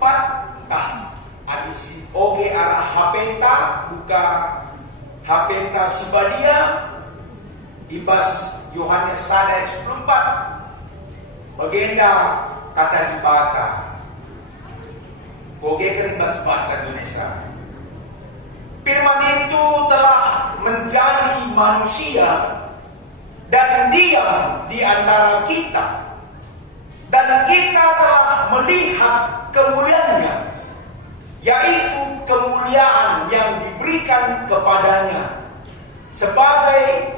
24 entah adisi oge arah HPK buka HPK Sibadia ibas Yohanes sada 14 bagenda kata dibata oge kerimbas bahasa Indonesia. Firman itu telah menjadi manusia dan diam di antara kita, dan kita telah melihat kemuliaannya, yaitu kemuliaan yang diberikan kepadanya sebagai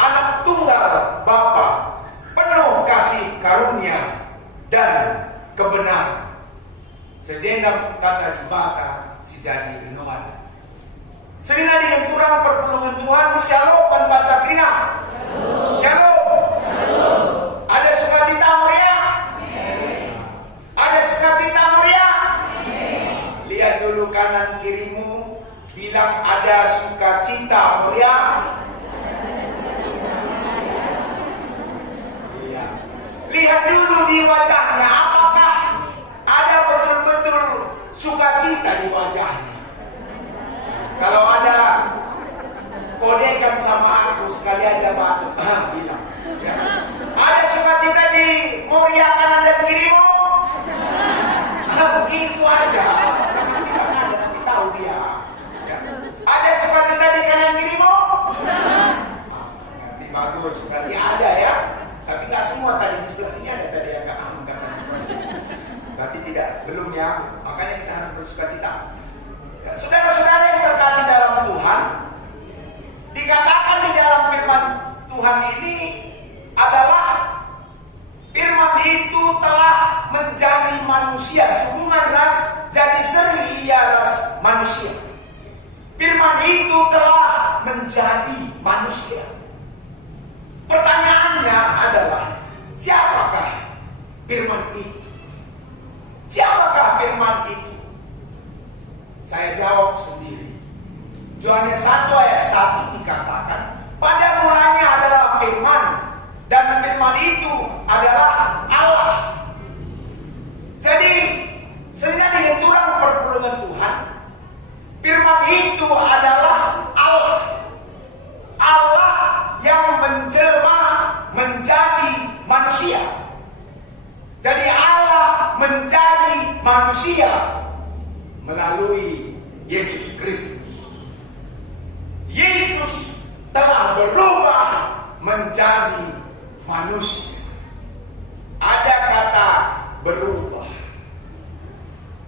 anak tunggal Bapa, penuh kasih karunia dan kebenaran. Sejenak kata jibata si jadi renungan. Selina dengan turang perpulungan Tuhan, shalom dan batakrina. Shalom. Ada sukacita mulia? Ada sukacita mulia? Lihat dulu kanan kirimu, bilang ada sukacita mulia. Lihat dulu di wajahnya, apakah ada betul-betul sukacita di wajahnya? Kalau ada kodekan sama aku sekali aja batuk, bilang. Ya. Ada sukacita di Moria kanan dan kirimu? Begitu aja. Jangan bilang aja, nanti tahu dia. Ya. Ada sukacita di kanan kirimu? Nanti bagus, berarti ada ya. Tapi nggak semua tadi di sebelah sini ada tadi yang nggak kata. Berarti tidak, belum ya. Makanya kita harus bersukacita. Ya, saudara-saudara yang terkasih dalam Tuhan, dikatakan di dalam firman Tuhan ini adalah firman itu telah menjadi manusia. Hubungan ras jadi seri ia ras manusia. Firman itu telah menjadi manusia. Pertanyaannya adalah, siapakah firman itu? Siapakah firman itu? Saya jawab sendiri. Yohanes 1 ayat 1 dikatakan, pada mulanya adalah firman, dan firman itu adalah Allah. Jadi, sehingga dengan turang perpulungan Tuhan, firman itu adalah Allah. Allah yang menjelma menjadi manusia. Jadi Allah menjadi manusia melalui Yesus Kristus. Yesus telah berubah menjadi manusia. Ada kata berubah.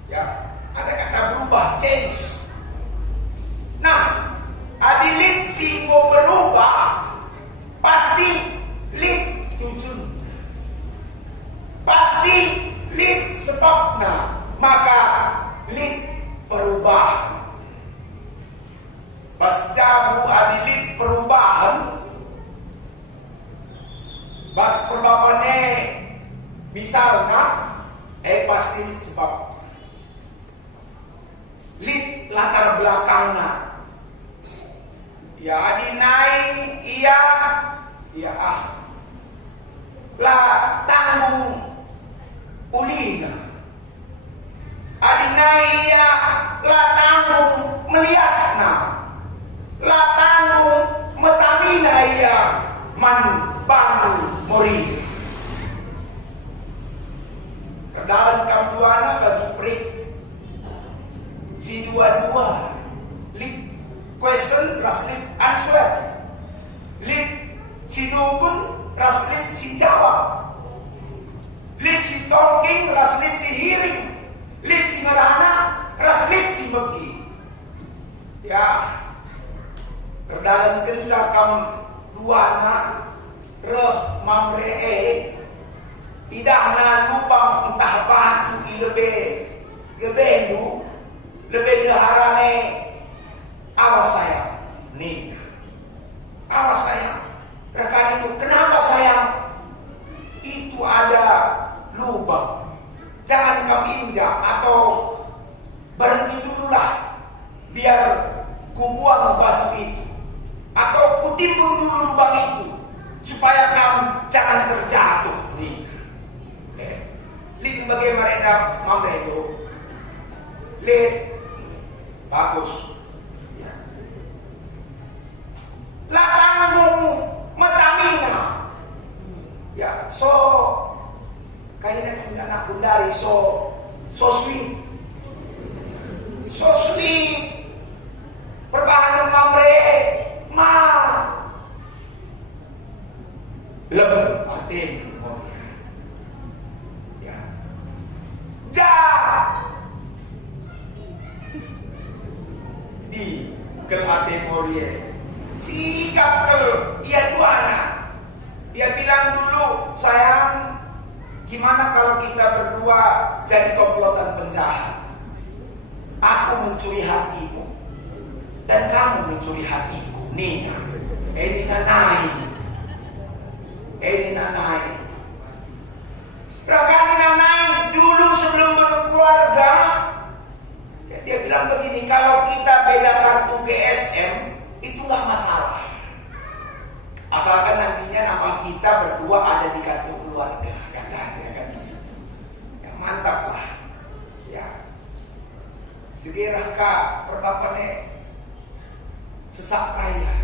Ya, ada kata berubah, change. Nah, adilit singgo berubah, pasti lit tujuan. Pasti lit sebabnya, maka lit perubahan. Pas jabu adilit perubahan, pas perbapannya misalnya, pasti lit sebab. Lit latar belakangnya. Ya adinai iya lah tanggung ulina. Adinai iya lah tanggung meliasna. Lah tanggung metamina iya man bangun mori. Kedalam kamduana bagi prik si dua-dua lit question plus lit answer. Lit si dukun plus lit si jawab. Lit si talking plus lit si hearing. Lit si merana plus lit si begi. Ya, terdalam kencakam duana reh mamree tidak na lubang entah batu lebih deharane. Awas sayang, nih. Awas sayang. Rekan itu, kenapa sayang? Itu ada lubang. Jangan kau injak atau berhenti dululah. Biar kubuang batu itu. Atau kutimbun dulu lubang itu. Supaya kamu jangan terjatuh. Nih. Lihat bagaimana mereka mamre itu. Lihat. Bagus. Ya. Latanggung matamina. Ya, so kayaknya anak bundari so sweet. So sweet. Perbahanan mamre ma lem ate moria. Ya. Ja di ke ate moria. Sikap ke ia tuana. Dia bilang dulu, sayang, gimana kalau kita berdua jadi komplotan penjahat? Aku mencuri hatimu dan kamu mencuri hatiku. Nina, ini nanai. Rakani nanai dulu sebelum berkeluarga. Ya, dia bilang begini, kalau kita beda kartu GSM itu nggak masalah, asalkan nantinya nama kita berdua ada di kartu keluarga, katanya kan. Ya, mantap lah. Ya, segera kak perbapannya sesak kaya.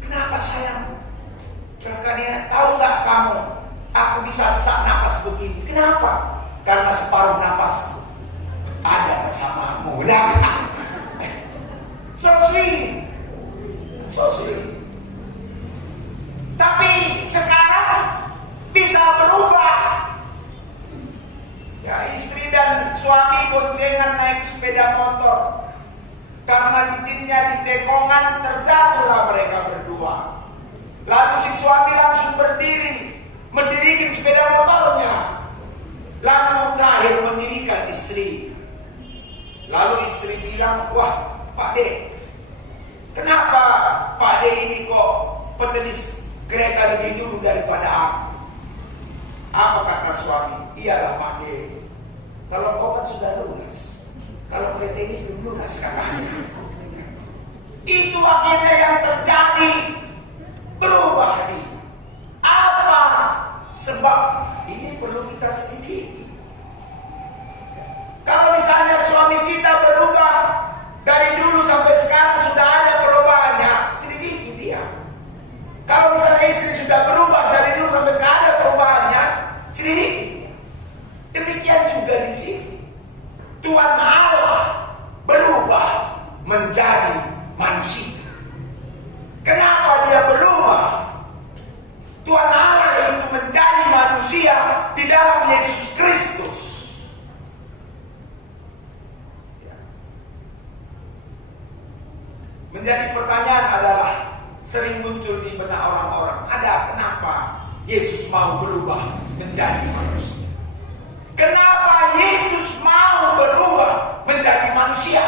Kenapa sayang? Rekannya, tahu nggak kamu? Aku bisa sesak napas begini. Kenapa? Karena separuh napasku ada bersamamu. Nah, so sweet, so sweet. Tapi sekarang bisa berubah. Ya, istri dan suami boncengan naik sepeda motor. Karena licinnya di tekongan, terjatuhlah mereka berdua. Lalu si suami langsung berdiri, mendirikan sepeda motornya. Lalu terakhir mendirikan istri. Lalu istri bilang, wah Pak D, kenapa Pak D ini kok petenis kereta lebih dulu daripada aku? Apa kata suami? Iyalah Pak D, kalau kau kan sudah lunas, kalau kereta ini belum lunas katanya. Itu akhirnya yang terjadi. Berubah nih. Apa sebab? Ini perlu kita selidiki. Kalau misalnya suami kita berubah dari dulu sampai sekarang sudah ada perubahannya, selidiki dia. Kalau misalnya istri sudah berubah dari dulu sampai sekarang ada perubahannya, selidiki. Demikian juga di sini. Tuhan Allah berubah menjadi manusia. Kenapa dia berubah? Tuhan Allah itu menjadi manusia di dalam Yesus Kristus. Menjadi pertanyaan adalah sering muncul di benak orang-orang. Ada kenapa Yesus mau berubah menjadi manusia? Kenapa Yesus mau berubah menjadi manusia?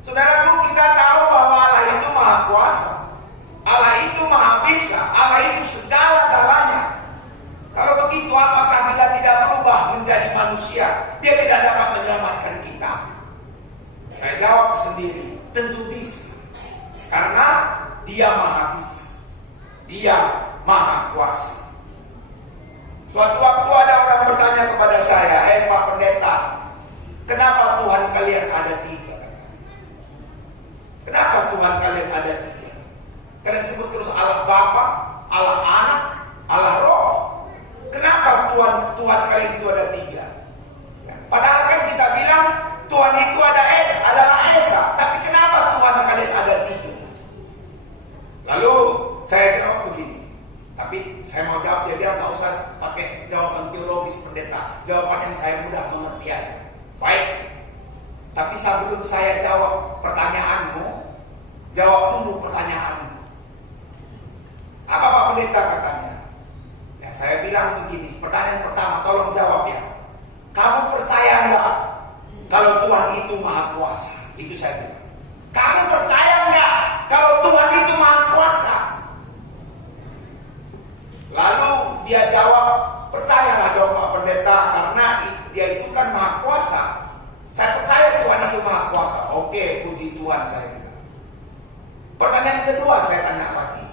Saudaraku, kita tahu bahwa Allah itu Maha Kuasa, Allah itu Maha Bisa, Allah itu segala-galanya. Kalau begitu, apakah bila tidak berubah menjadi manusia, dia tidak dapat menyelamatkan kita? Saya jawab sendiri, tentu bisa. Karena dia Maha Bisa, dia Maha Kuasa. Suatu waktu ada orang bertanya kepada saya, Pak Pendeta, kenapa Tuhan kalian ada 3? Kenapa Tuhan kalian ada 3? Kalian sebut terus Allah Bapa, Allah Anak, Allah Roh. Kenapa Tuhan kalian itu ada 3? Ya, padahal kan kita bilang Tuhan itu adalah Esa. Tapi kenapa Tuhan kalian ada 3? Lalu saya jawab begini. Tapi saya mau jawab, dia bilang nggak usah pakai jawaban teologis pendeta. Jawaban yang saya mudah mengerti aja. Baik. Tapi sebelum saya jawab pertanyaanmu, jawab dulu pertanyaanmu. Apa Pak Pendeta katanya? Ya, saya bilang begini, pertanyaan pertama tolong jawab ya. Kamu percaya nggak kalau Tuhan itu Maha Kuasa? Itu saya bilang. Kamu percaya nggak kalau Tuhan itu Maha Kuasa? Lalu dia jawab, percayalah dong Pak Pendeta, karena dia itu kan Maha Kuasa. Saya percaya Tuhan itu Maha Kuasa. Oke, puji Tuhan, saya bilang. Pertanyaan kedua saya tanya lagi.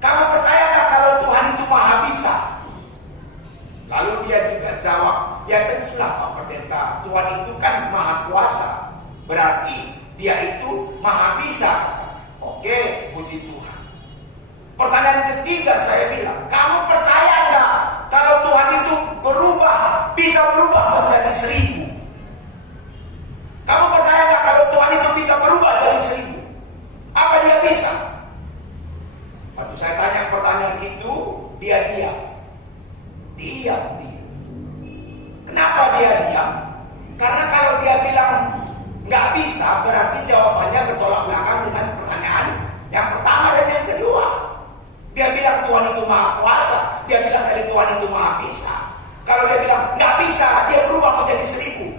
Kamu percaya nggak kalau Tuhan itu Maha Bisa? Lalu Ya tentulah Pak Pendeta, Tuhan itu kan maha kuasa, berarti dia itu maha bisa. Oke, puji Tuhan. Pertanyaan ketiga saya bilang, kamu percaya nggak kalau Tuhan itu bisa berubah menjadi 1000? Kamu percaya nggak kalau Tuhan itu bisa berubah dari 1000? Apa dia bisa? Waktu saya tanya pertanyaan itu, dia diam. Diam. Kenapa dia diam? Karena kalau dia bilang nggak bisa, berarti jawabannya bertolak belakang dengan pertanyaan yang pertama dan yang kedua. Dia bilang Tuhan itu maha kuasa, dia bilang dari Tuhan itu maha bisa. Kalau dia bilang nggak bisa, dia berubah menjadi 1000.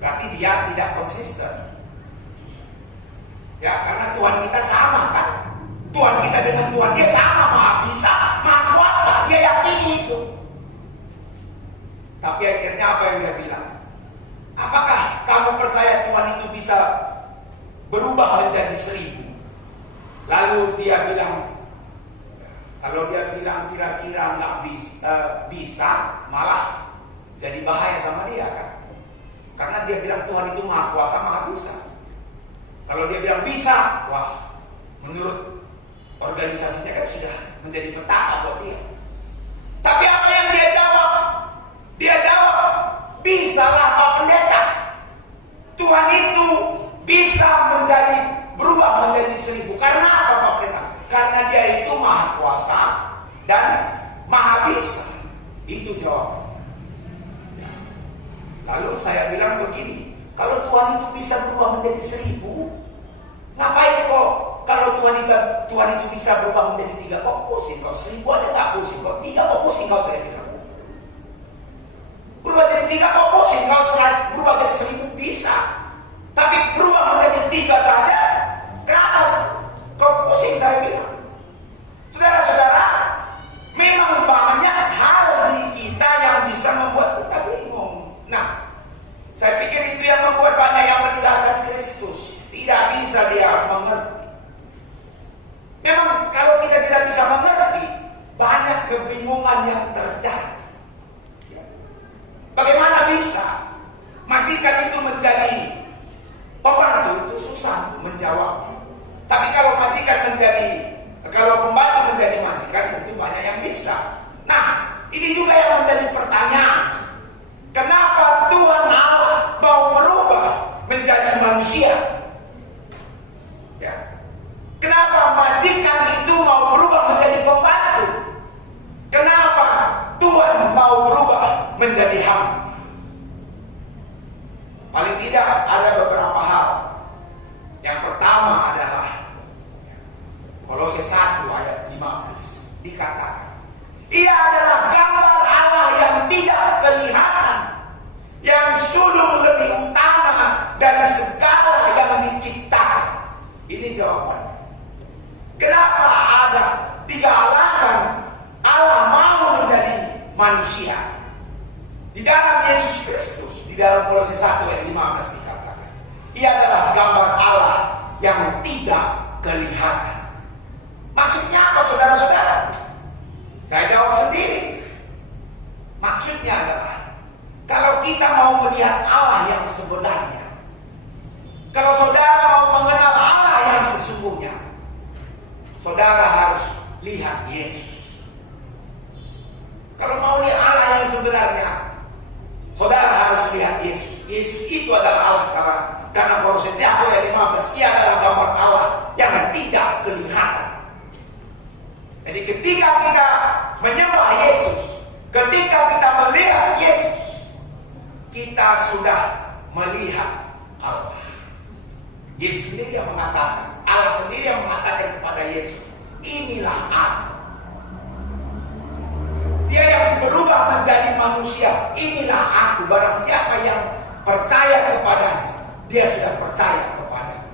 Berarti dia tidak konsisten. Ya, karena Tuhan kita sama kan? Tuhan kita dengan Tuhan dia sama, maha bisa, maha kuasa, dia yakini itu. Tapi akhirnya apa yang dia bilang? Apakah kamu percaya Tuhan itu bisa berubah menjadi 1000? Lalu dia bilang, kalau dia bilang kira-kira nggak bisa, malah jadi bahaya sama dia kan? Karena dia bilang Tuhan itu maha kuasa, maha bisa. Kalau dia bilang bisa, wah, menurut organisasinya kan sudah menjadi petaka buat dia. Tapi apa yang dia jawab? Dia jawab, bisalah Pak Pendeta. Tuhan itu bisa berubah menjadi 1000. Karena apa Pak Pendeta? Karena dia itu maha kuasa dan maha bisa. Itu jawabannya. Lalu saya bilang begini, kalau Tuhan itu bisa berubah menjadi 1000, ngapain kok kalau Tuhan itu bisa berubah menjadi 3 kok pusing? Kalau 1000 aja nggak pusing, kok 3 kok pusing? Kalau saya bilang berubah jadi 3 kok pusing? Kalau berubah jadi 1000 bisa, tapi berubah menjadi 3 saja, kenapa kok pusing? Saya bilang, saudara-saudara, memang banyak hal di kita yang bisa membuat kita bingung. Nah, saya pikir itu yang membuat banyak yang meninggalkan Kristus. Tidak bisa dia mengerti. Memang kalau kita tidak bisa mengerti, banyak kebingungan yang terjadi. Bagaimana bisa majikan itu menjadi pembantu? Itu susah menjawab. Tapi kalau pembantu menjadi majikan, tentu banyak yang bisa. Nah, ini juga yang menjadi pertanyaan. Kenapa Tuhan Allah mau berubah menjadi manusia? Ya. Kenapa majikan itu mau berubah menjadi pembantu? Kenapa Tuhan mau berubah menjadi hamba? Paling tidak ada beberapa hal. Yang pertama adalah Kolose 1 ayat 15 dikatakan, ia adalah gambar Allah yang tidak kelihatan, yang sulung lebih utama dari segala yang diciptakan. Ini jawabannya. Kenapa ada 3 alasan Allah mau menjadi manusia? Di dalam Yesus Kristus, di dalam Kolose 1 ayat 15 dikatakan, ia adalah gambar Allah yang tidak kelihatan. Maksudnya apa saudara-saudara? Saya jawab sendiri. Maksudnya adalah, kalau kita mau melihat Allah yang sebenarnya, kalau saudara mau mengenal Allah yang sesungguhnya, saudara harus lihat Yesus. Kalau mau lihat Allah yang sebenarnya, saudara harus lihat Yesus. Yesus itu adalah Allah. Karena Kolose 1 ayat 15, ia adalah gambar Allah yang tidak kelihatan. Jadi ketika kita menyembah Yesus, ketika kita melihat Yesus, kita sudah melihat Allah. Yesus sendiri yang mengatakan, Allah sendiri yang mengatakan kepada Yesus, inilah aku. Dia yang berubah menjadi manusia, inilah aku. Barang siapa yang percaya kepadanya, dia sudah percaya kepadanya.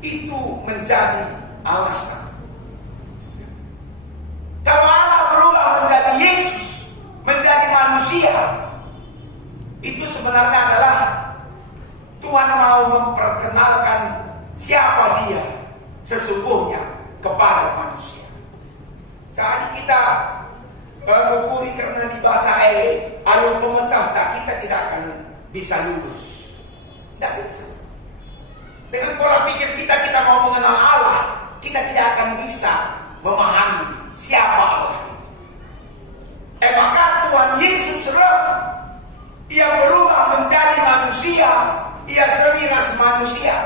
Itu menjadi alasan. Kalau Allah berubah menjadi Yesus, menjadi manusia, itu sebenarnya adalah Tuhan mau memperkenalkan siapa dia sesungguhnya kepada manusia. Jadi kita Mengukuri karena di bata alu pemerintah kita tidak akan bisa lulus. Tidak bisa. Dengan pola pikir kita mau mengenal Allah, kita tidak akan bisa memahami siapa Allah itu. Maka Tuhan Yesus Ia berubah menjadi manusia, Ia seliras manusia.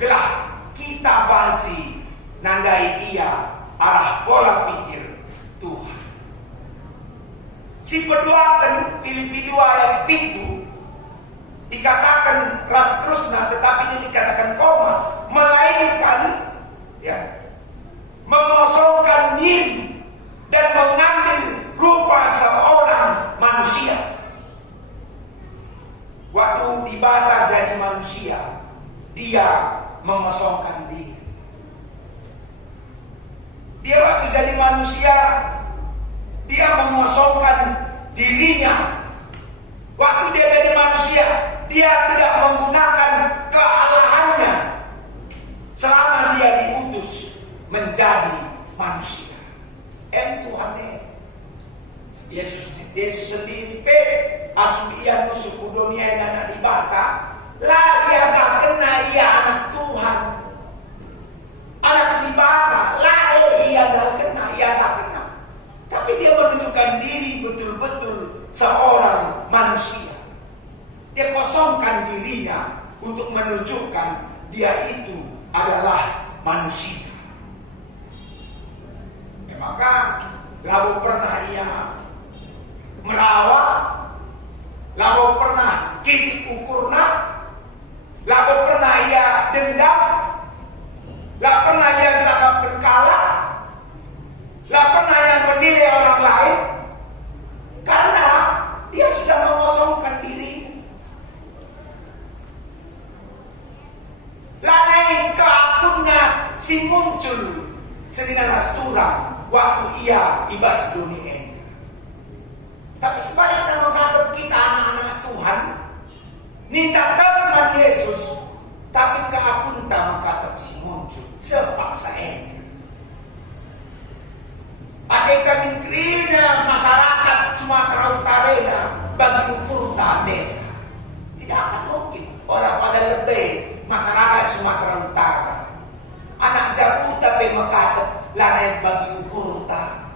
Gelah kita banci nandai Ia arah pola pikir Tuhan. Si peduakan Filipi 2 ayat 7 dikatakan ras terusna, tetapi ini dikatakan koma, melainkan mengosongkan diri dan mengambil rupa seorang manusia. Waktu di bata jadi manusia, dia mengosongkan diri. Dia waktu jadi manusia, dia mengosongkan dirinya. Waktu dia jadi manusia, dia tidak menggunakan kealahannya selama dia diutus menjadi manusia. Tuhan Yesus sendiri asu ia nusuk dunia anak di bata lah ia gak kena ia anak Tuhan. Anak di bata lah ia gak kena. Tapi dia menunjukkan diri betul-betul seorang manusia. Dia kosongkan dirinya untuk menunjukkan dia itu adalah manusia. Maka lalu pernah ia merawat, lalu pernah kitik ukurna, lalu pernah ia dendam, lalu pernah ia cakap berkala, lalu pernah ia menilai orang lain, karena dia sudah mengosongkan diri. Lain ke akunnya si muncul sedina rastura waktu ia ibas dunia. Tapi sebaliknya mengatakan kita anak-anak Tuhan, nindak Tuhan Yesus, tapi ke akun tak mengatakan si muncul sepaksa ini. Adakah mungkinnya masyarakat Sumatera Utara bagi ukur tanda? Tidak akan mungkin. Orang pada lebih masyarakat Sumatera Utara. Anak Jabu tapi mengatakan lain bagi ukur tanda.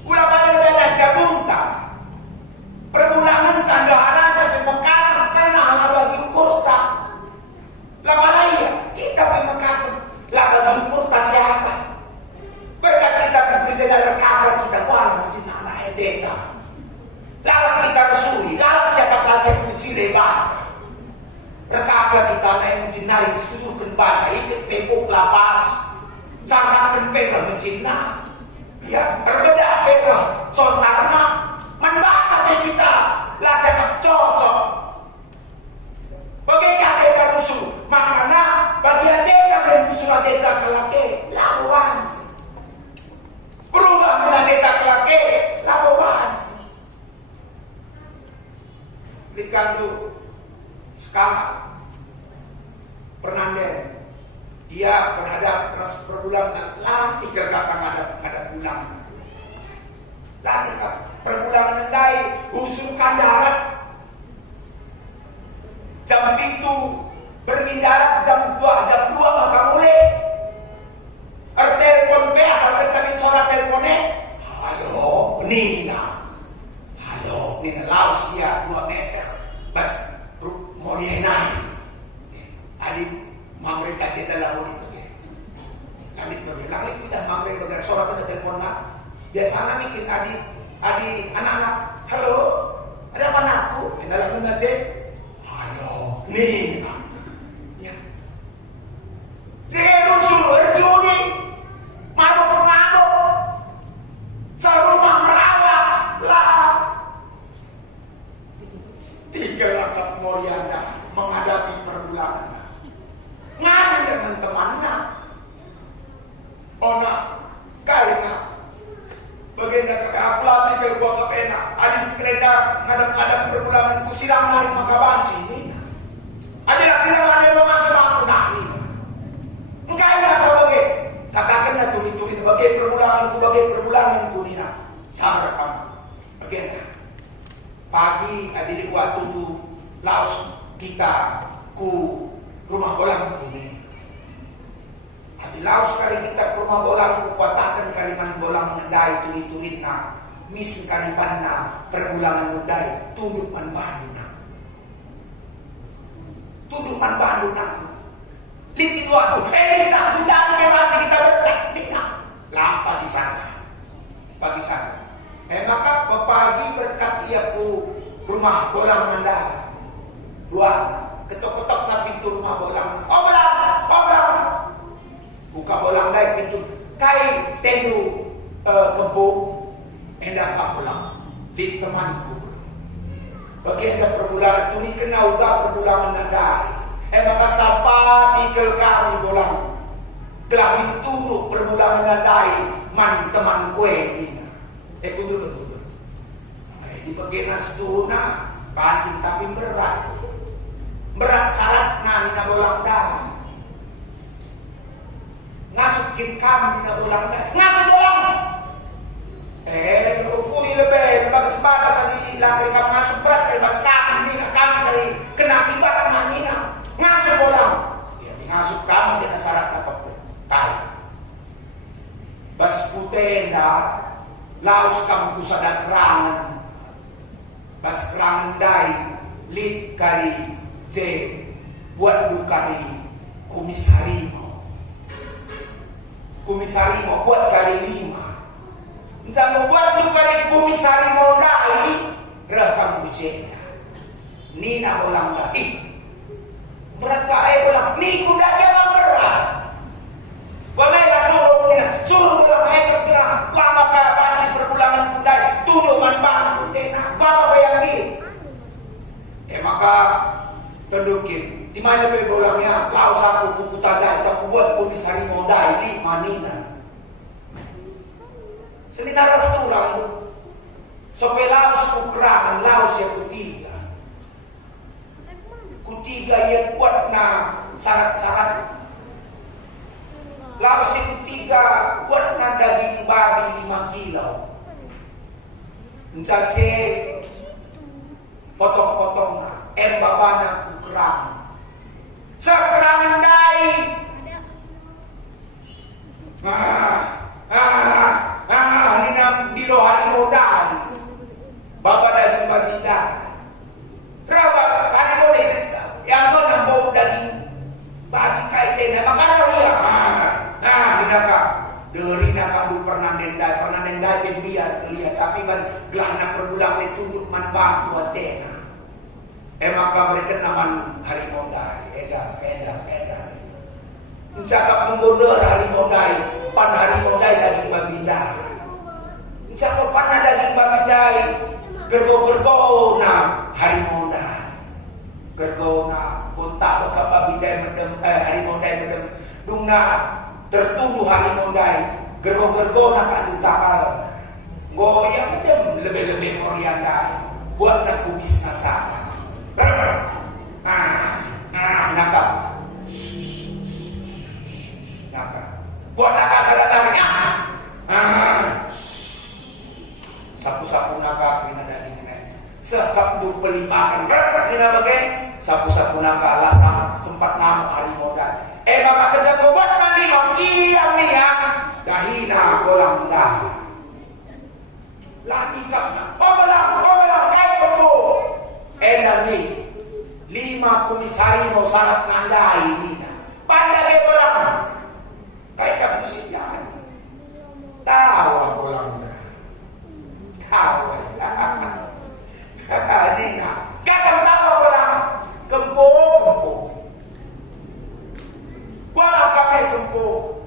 Ulah pada lebih anak Jabu tak. Perbulangan tanda anak tapi mengatakan karena hal bagi ukur tak. Lama lagi kita mengatakan lah bagi ukur tak siapa. Berkat kita bekerja dalam kaca kita walau mencina anak edeka. Lalu kita resuli, lalu siapa pasien mencile bata. Berkaca kita anak yang mencinai setujukan bata, ikut pepuk lapas. Sang-sang pera mencina. Ya, berbeda pera sontarna. Membata kita, lah saya cocok. Bagi adeka rusuh, makanya bagi adeka yang rusuh adeka kelake, lawan. Berubah menadeta kelake, lawan. Ricardo Skala Fernandez, dia berhadap perbulangan lah 3 kata ada bulan. Lah 3 perbulangan endai usulkan darat. Jam itu bermindarat jam 2 maka mulai. Telepon pe asal terkali suara teleponnya. Halo Nina. Halo Nina laus ya 2 meter. Bas mulai naik. Adik mamre kaceta lah boleh pergi. Adik pergi. Langit kita mamre bagai suara pada telepon nak. Biasanya bikin adik anak-anak. Halo. Ada apa anakku? Dalam aja. Halo Nina. Ya. Jangan suruh erjuni. Mabuk-mabuk. Serumah merawat. Lah. 3 lakat Moriana menghadapi perbulangan. Ngana yang teman-temannya. Ona karena bagaimana aku latih ke gua kepena. Adis kereta ngadap-ngadap perbulangan ku siram narik maka banci ini. Adalah siram ada yang mengasal aku nak ini. Engkau apa bagai? Katakanlah turin-turin bagai perbulangan ku nina. sabar kamu. Bagaimana? Pagi ada di waktu laos kita ku rumah bolang ini. Adi laos kali kita ke rumah bolang ku kuatakan kaliman bolang ngendai tulit-tulit na mis kaliman na perbulangan ngendai tunduk man bandu na. Tunduk man bandu na. Liti dua tu, nak budak memang kita berkat nak. Lampa di sana. Pagi sana. Maka pagi berkat ia ku rumah bolang nanda. Dua, ketok-ketok na pintu rumah bolang. Oh bolang. Buka bolang dai pintu. Kai tendu kebun hendak kak bolang. Di temanku. Bagi hendak perbulangan tuni kena udah perbulangan nandai. Maka sapa tinggal kami bolang. Telah dituduh perbulangan nandai man teman kue ini. Kudu. Di bagian nasduna pancing tapi berat. Berat syarat nina bolang dah. Ngasukin kami nina bolang dah. Ngasuh bolang. Ukuri lebih sebatas di langkah kami ngasuh berat kali mas kami nina kami kali kena akibat nina. Ngasuh bolang. Ya ngasuh kami dengan syarat apa pun. Tahu. Bas putenda laos kamu kusada kerangan. Bas kerangan dai lit kali J buat dukari kumis harimau buat kali 5. Jangan buat dukari kumis harimau dai rekam bujena nina bolang dai berat ka bolang ni kuda dia berat wamela suruh bolang ekor kira wama ka banci perbulangan kudai tuduh man bang kudena wama bayangi maka tendukin di mana be bolangnya laos aku buku tanda tak buat kumis harimau dai 5 nina selina restoran sampai laos kukerangan laos yang ketiga yang buat na syarat-syarat laos yang ketiga buat na daging babi 5 kilo mencase potong-potong na babana kukerangan sekerangan dai nina bilo harimau dai baba daging babi dai raba harimau dai yang kau nak bau daging babi kaitan makanya dia nina ka dari nak kabul pernah nendai biar terlihat tapi kan gelah nak perbulang itu man bang buat tena maka mereka naman harimau dai eda mencakap menggoda harimau dai pan harimau dai daging babi dai mencakap pan daging babi dai gergo na harimau dai gergo na kontak baka babi dai medem harimau dai medem dungna tertuduh harimau dai gergo na kadu takal goyang medem lebih Korean dai buat nak kubis nasana nakap buat nakap sadatangnya sapu-sapu nakap ini daging sekap 25 kan ini bagai sapu-sapu nakap lah sempat ngamuk harimau dan maka kejap buat nanti diam nih ya dahina bolang dah lagi kapnya bolang kayak kepo nih 5 kumis harimau syarat ngandai ini pandai dia bolang kayak kamu sih jangan tahu bolang tahu ini kakak tahu bolang kempo bolang kami kempo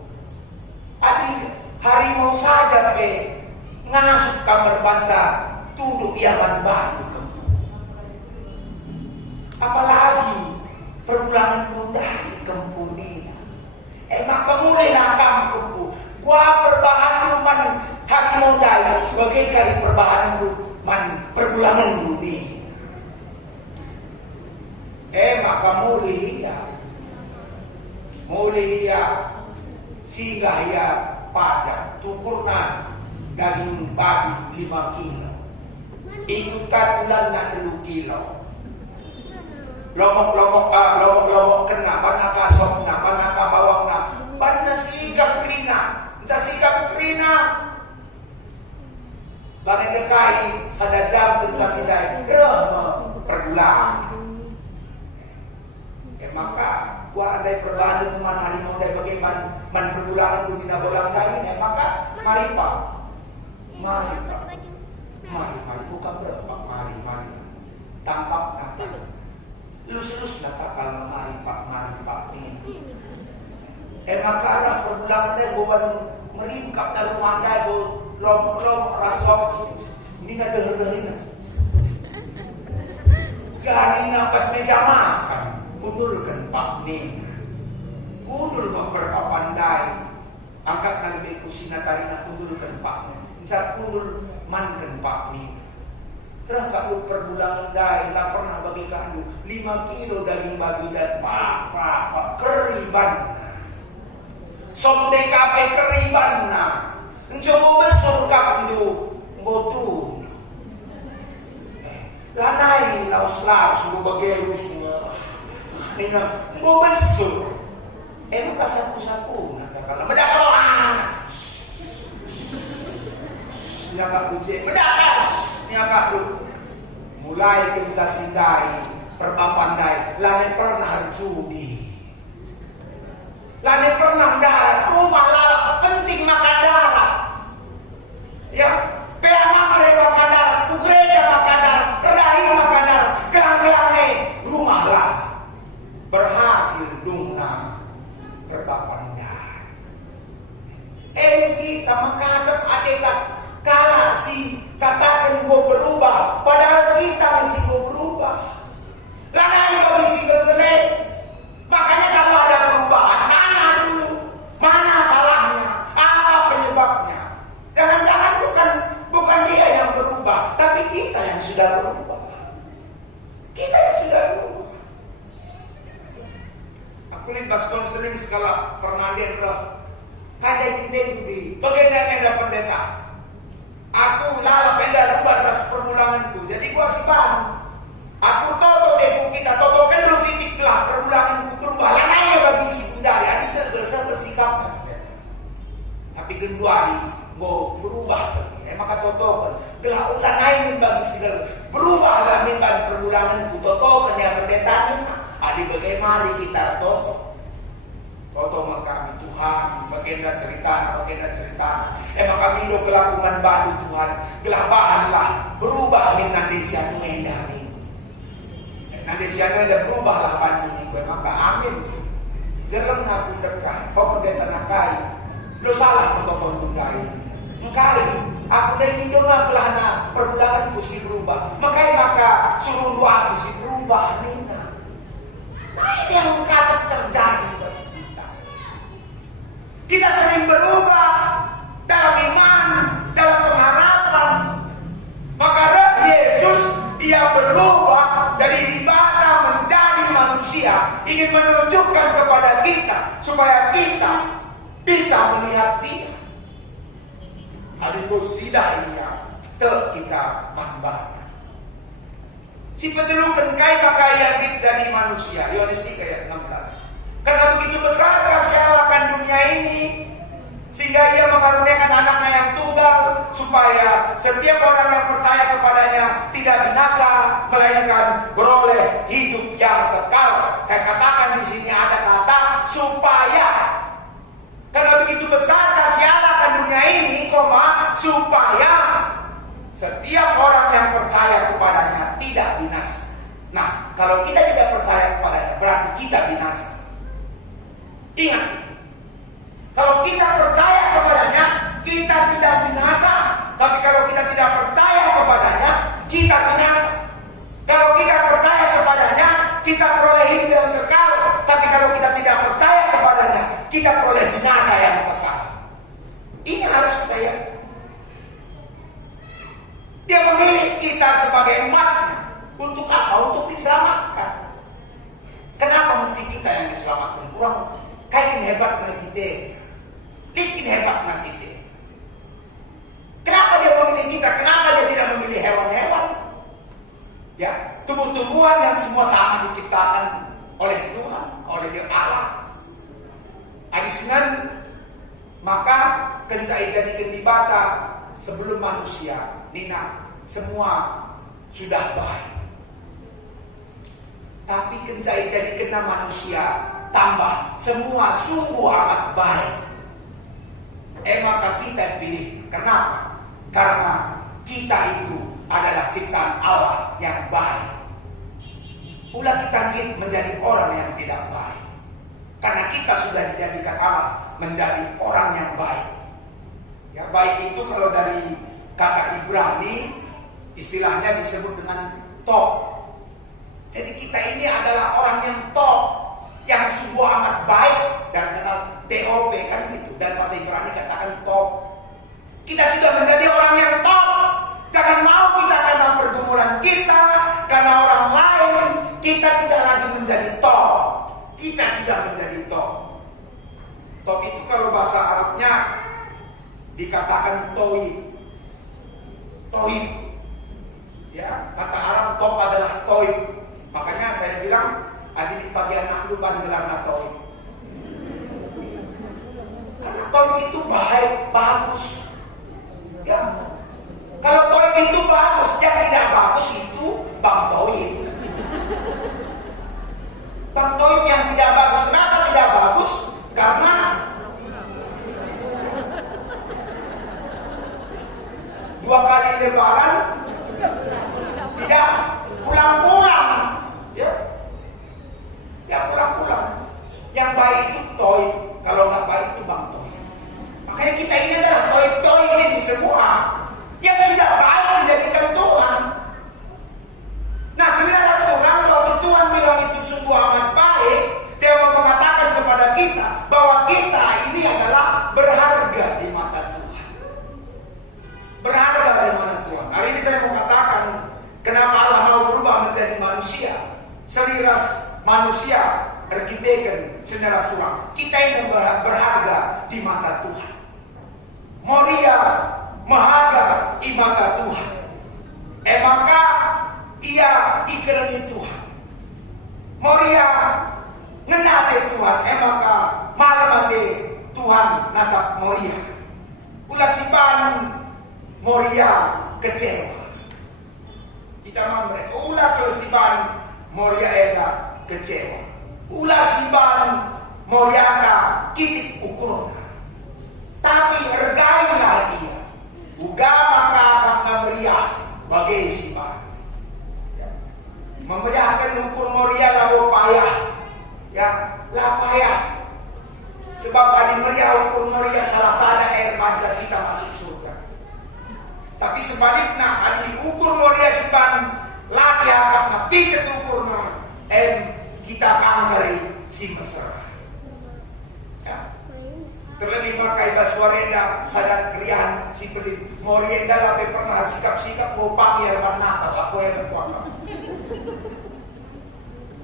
adik harimau saja pe ngasup kamar baca tunduk iaman batu kempo apalagi perbulangan mudai kempo ni maka mulai nakam kempo gua perbahan man harimau dai bagai kali perbahan man perbulangan budi maka mulai ya singgah ya pajak tukurna daging babi 5 kilo. Ikutan lang na 2 kilo. Lomok kena, panakasok na, panakabawang na, panasigap krina. Sa sigap krina, langedekai sadajam dan sasidai perbulan. Maka gua andai perbulan teman hari mau dari bagaimana man perbulan itu tidak bolang lagi. Maka mari pak, bukan berapa, mari tangkap. Lus lah takal mari pak ini. Maka arah perbulan dia bukan meringkap dari rumah dia, lomok rasok ini nak deher-deherin. Jadi napas meja makan, kudulkan pak ni, kudul memperpapandai, angkat nang bekusina tarina kudulkan pak ni, cat kudul mankan pak ni. Terus kamu perbulangan dai, tak pernah bagi kamu 5 kilo daging babi dan pak keriban. Som DKP keriban na. Coba besar kamu botu. Lanai laus berbagelu semua. Mina go besar. Muka sapu-sapu nak kalau medakawan. Nyaka buje medakal. Nyaka lu. Mulai kencasindai, perbapandai, lanai pernah judi. Lanai pernah darat, rumah lalap penting makan darat. Ya, PMA mereka makan darat, tu gereja makan darat, redahi makan darat, gelang-gelangnya rumah lalap. Berhasil dungna berbapandai. Kita menghadap adekat kala si katakan mau berubah, padahal kita masih mau berubah. Lanai masih bergelek. Makanya kalau ada perubahan, tanya dulu mana salahnya, apa penyebabnya. Jangan-jangan bukan dia yang berubah, tapi kita yang sudah berubah. Kita yang sudah berubah. Aku lihat pas konseling skala permandian roh, ada di bagaimana ada pendeta. Aku lalap benda rubah atas permulanganku, jadi gua si bang. Aku toto deku kita, toto kendro sitik lah perbulanganku berubah. Lanai bagi si bundari, adik tergesa bersikap. Tapi genduari mau berubah. Maka toto kan, gelah lanai bagi si berubah lah minta perbulanganku. Toto kan yang berdetanya. Adik bagaimana kita toto. Toto maka Tuhan, bagian cerita. Maka mido kelakuan baru Tuhan, gelah bahanlah berubah minta desa nuendari. Nanti siapa ada berubahlah pandu ni gue maka amin. Jalan aku dekat, kau pendeta nakai. Lo salah kau tundai. Engkai, aku dari hidupnya kelana perbulanganku si berubah. Maka suruh doa aku si berubah minta. Nah ini yang kadang terjadi bos kita. Kita sering berubah dalam iman, dalam pengharapan. Maka roh Yesus dia berubah dari ibadah menjadi manusia, ingin menunjukkan kepada kita supaya kita bisa melihat dia. Ada posidah ia kita mambah. Si petelukan kai pakaian jadi manusia. Yohanes 3 ayat 16. Karena begitu besar kasih Allah akan dunia ini, sehingga ia mengaruniakan anaknya yang tunggal, supaya setiap orang yang percaya kepadanya tidak binasa, melainkan beroleh hidup yang kekal. Saya katakan di sini ada kata supaya. Karena begitu besar kasih Allah akan dunia ini, supaya setiap orang yang percaya kepadanya tidak binasa. Nah, kalau kita tidak percaya kepadanya, berarti kita binasa. Ingat, kalau kita percaya kepadanya, kita tidak binasa. Tapi kalau kita tidak percaya kepadanya, kita binasa. Kalau kita percaya kepadanya, kita peroleh hidup yang kekal. Tapi kalau kita tidak percaya kepadanya, kita peroleh binasa yang kekal. Ini harus kita ya. Dia memilih kita sebagai umatnya. Untuk apa? Untuk diselamatkan. Kenapa mesti kita yang diselamatkan? Kurang kayak hebat lagi deh. Bikin hebat nanti deh. tumbuh-tumbuhan yang semua sama diciptakan oleh Tuhan, oleh Dia Allah. Adisngan maka kencai jadi kendibata sebelum manusia Nina semua sudah baik. Tapi kencai jadi kena manusia tambah semua sungguh amat baik. Maka kita pilih. Kenapa? Karena kita itu adalah ciptaan Allah yang baik. Ulah kita menjadi orang yang tidak baik. Karena kita sudah dijadikan Allah menjadi orang yang baik. Ya, baik itu kalau dari kata Ibrani istilahnya disebut dengan top. Jadi kita ini adalah orang yang top, yang sungguh amat baik, dan kenal TOP kan gitu. Dan bahasa Ibrani katakan top. Kita sudah menjadi orang yang top. Jangan mau kita karena pergumulan kita, karena orang lain, kita tidak lagi menjadi top. Kita sudah menjadi top. Top itu kalau bahasa Arabnya dikatakan toib. Toib. Ya, kata Arab top adalah toib. Makanya saya bilang adik pagi anak lu gelarna toib. Karena toib itu baik, bagus. Ya. Kalau toib itu bagus, yang tidak bagus itu bang toib. Bang toib yang tidak bagus. Kenapa tidak bagus? Karena dua kali lebaran tidak pulang-pulang, ya pulang-pulang. Yang baik itu toib, kalau nggak baik itu bang toib. Makanya kita ini adalah toib-toib ini semua yang sudah baik dijadikan Tuhan. Nah, sebenarnya seorang waktu Tuhan bilang itu sungguh amat baik, Dia mau mengatakan kepada kita bahwa kita ini adalah berharga di mata Tuhan. Berharga di mata Tuhan. Hari ini saya mau katakan kenapa Allah mau berubah menjadi manusia. Seliras manusia terkiteken seneras Tuhan. Kita ini berharga di mata Tuhan. Moria mahaga di mata Tuhan. Maka ia ikelani Tuhan. Moria ngenate Tuhan. Maka malamate Tuhan natap Moria. Ulah sipan Moria kecewa. Kita mamre. Ulah kalau sipan Moria eda kecewa. Ulah sipan Moria ada kitik ukurna. Tapi regailah dia. Uga maka akan meriah bagai sipan. Ya. Memeriahkan ukur Moria labo payah. Ya, lah payah. Sebab adi meriah ukur Moria salah sada air manca kita masuk surga. Tapi sebaliknya adi ukur Moria sipan laki akan napicat ukurna kita kanggari si mesra. Ya. Terlebih makai baswarenda sadar krian si pelit morienda labe pernah sikap-sikap mau panggil Natal aku yang berkuasa.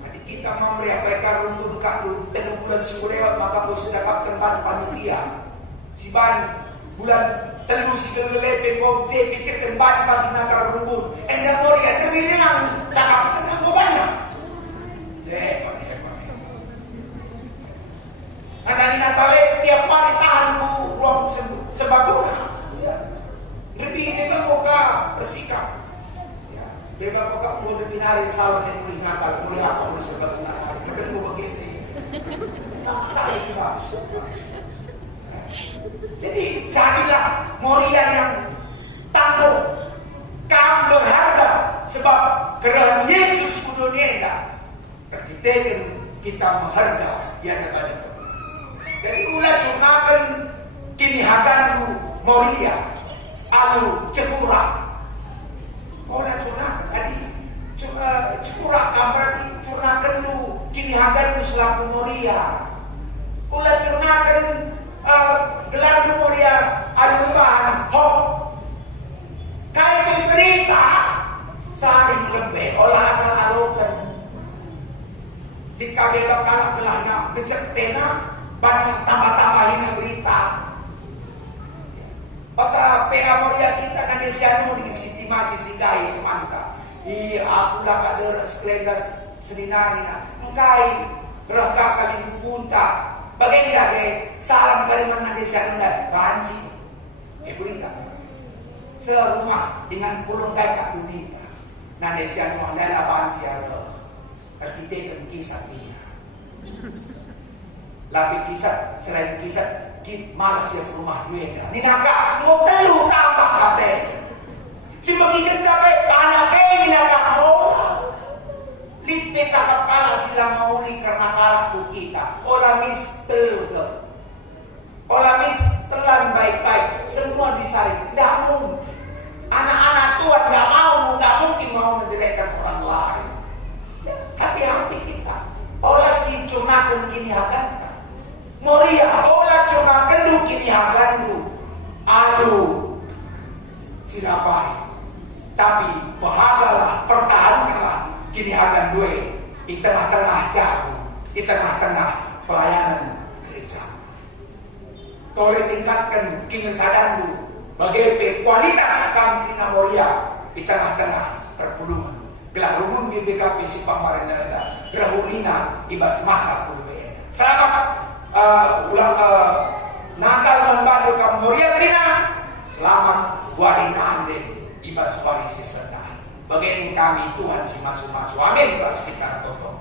Jadi kita memeriahkan rumpun kandung tenuh bulan Surewat maka bos sedekap tempat panitia. Si ban bulan telu si gelelepe bom C pikir tempat panitia rumpun. Enggak moria terbilang yang cakap tenang banyak. Hebat. Karena di Natale tiap hari tahan ruang sebaguna. Ya. Lebih bebas buka bersikap. Ya. Bebas buka mau lebih hari salah dan mulai Natal, mulai apa mulai sebaguna. Ketemu begitu. Tak masalah itu bagus. Jadi jadilah Moria yang tangguh, kamu berharga sebab kerana Yesus kudunya kita mengharga yang kepada. Jadi ulah cunakan kini hagandu Moria alu cekurak. Ulah cunakan tadi cekurak berarti cunakan du kini hagandu selaku Moria. Ulah cunakan gelardu Moria alu bahan hok. Kaya berita saring lebih olah asal alukan. Di kabel kalah gelahnya gecek tena banyak tambah-tambahin berita. Pada PA Moria kita kan desianu dengan Siti Masih Sidai mantap. Aku dah kat derek sekelegas sedinani nak. Engkai berkah kali bukunta. Bagaimana ke salam kali mana di sana banci. Berita. Serumah dengan pulung kai kat dunia. Nade sian mo nela banci ada. Arkitek kisah dia. Lebih kisah selain kisah malas ya rumah dia. Ni nakak mau telu tambah kate. Si begitu capek banyak ni nakak mau. Lipe cakap kalah sila mauli karena kalah tu kita. Olah mistel ke. Olah mistelan baik-baik. Semua disaring. Tidak mungkin. Anak-anak tua tidak mungkin mau menjelekkan orang lain. Hati-hati kita. Olah si cunakan kini akan. Moria, olah cuma kendu kini agandu. Aduh. Silapai. Tapi bahagalah, pertahankanlah. Kini akan dua di tengah-tengah jago, di tengah-tengah pelayanan gereja. Tolong tingkatkan kini sadandu bagaimana kualitas kami Moria di tengah-tengah perpuluhan. Gelar rugun di BKP si pamarena rahulina ibas masa pulbe. Selamat Natal membantu kamu Moria tina. Selamat warina ande ibas warisi serta. Bagaimana kami Tuhan si masuk-masuk. Amin. Bersekitar toto.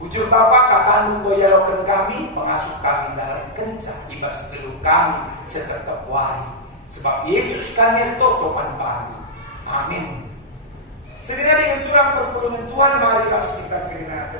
Bujur Bapak katandu boyalokan kami, pengasuh kami dari kencah ibas geluh kami setetap wari. Sebab Yesus kami toto panpandu. Amin. Sedina dengan turang perpuluhan Tuhan mari bersekitar kirina.